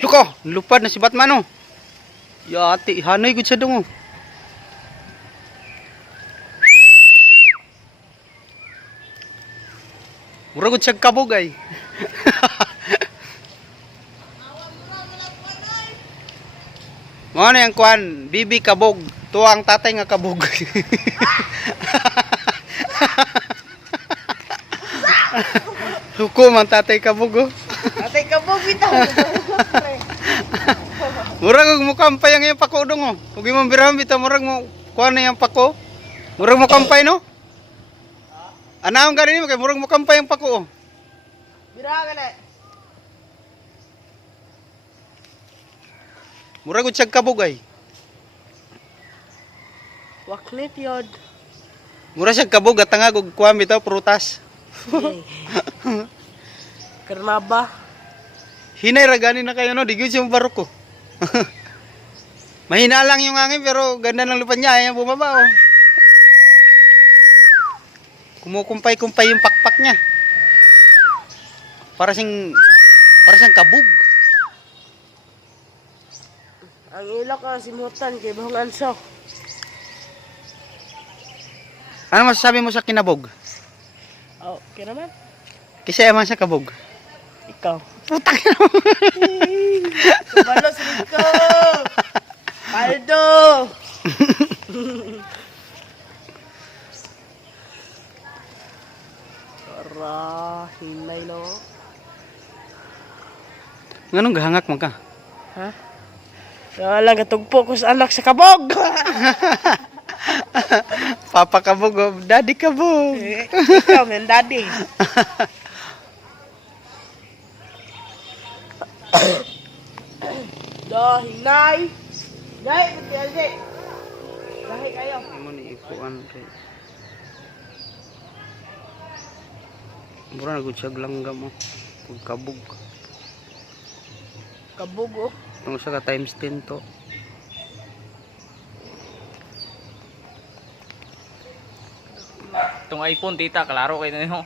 Luko, lupad na si Batman oh. Yati, hanay gud sa dungo. Mura gud siya kabog ay. Mo na yang kuan, bibi kabog, tuang tatay nga kabog. Hukom ang tatay kabog oh. Tatay kabog bitaw. Murag og mukampay ang iyang pako dong oh. Ug imong biraham bitaw murag mo kuan na yang pako. Murag mo kampay no? Anaon gani nimo kay murag mo kampay ang pako oh. Bira ka na. Murag gud siya kabog ay. Waklit yod. Mura siya kabog atangag og kuan bitaw prutas. Karnaba. Hinay ra gani na kayo no, di gyud siya barok ko. Mahina lang yung hangin pero ganda ng lupad niya, ayan bumaba oh. Kumukumpay-kumpay yung pakpak niya. Para siyang kabog. Ang ilo ka simutan kay bahong anso. Ano masasabi mo sa kinabog? Oh, okay naman. Kasi eman siya kabog. Ikaw. Putang ina mo. Kubalos ko. Aldo. Para hinay no. Nganong gahangak man ka? Ha? Wala gatugpo ko sa anak sa kabog. Papa kabog, oh. Daddy kabog. Ikaw, men daddy. Hinay. Dahil, pati alde. Dahil kayo. Mo ni ikuan kay. Mura na gud siya langgam mo. Pag kabog. Kabog oh. Tungod sa ka times 10 to. Itong iPhone, tita, klaro kayo na nyo.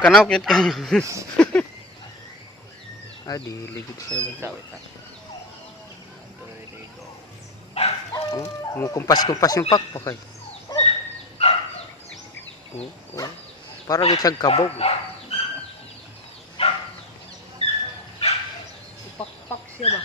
Kanaw kit kayo. Adi, ligid sa Wait lang. oh, kumukumpas-kumpas yung pakpak ay. Oh, oh. Para gud siya kabog. Ipakpak siya ba?